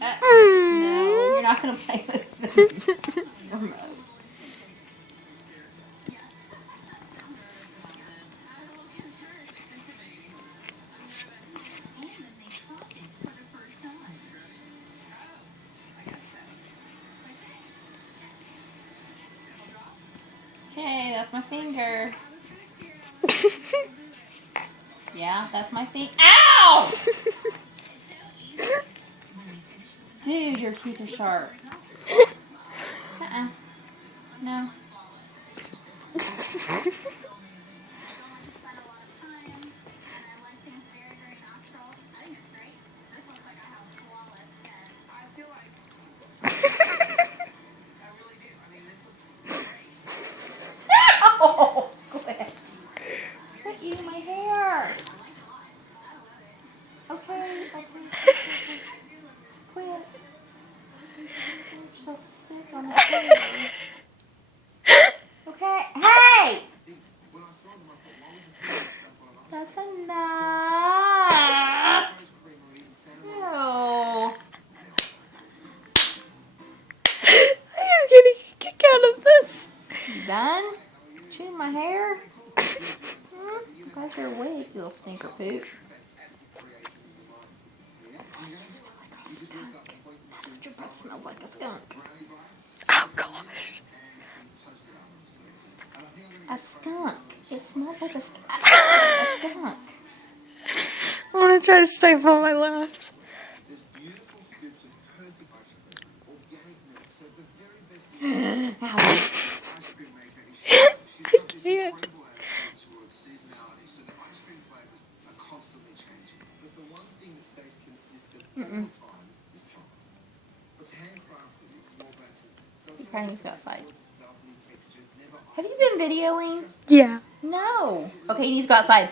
No, you're not gonna play with this. Okay, that's my finger. Yeah, that's my finger. Ow! Dude, your teeth are sharp. No. Oh, quit. Quit eating my hair. Okay. Quit. You're so sick on the hair. Okay. Hey! That's enough. No. I'm getting a kick out of this. You done? Chewing my hair? That's your wig, you little stinker poop. Your breath smells like a skunk. Oh gosh. A skunk. It smells like a skunk. A skunk. I want to try to stifle my laughs. Ow. I can't. He probably needs to go outside. Have you been videoing? Yeah. No. Okay, he needs to go outside.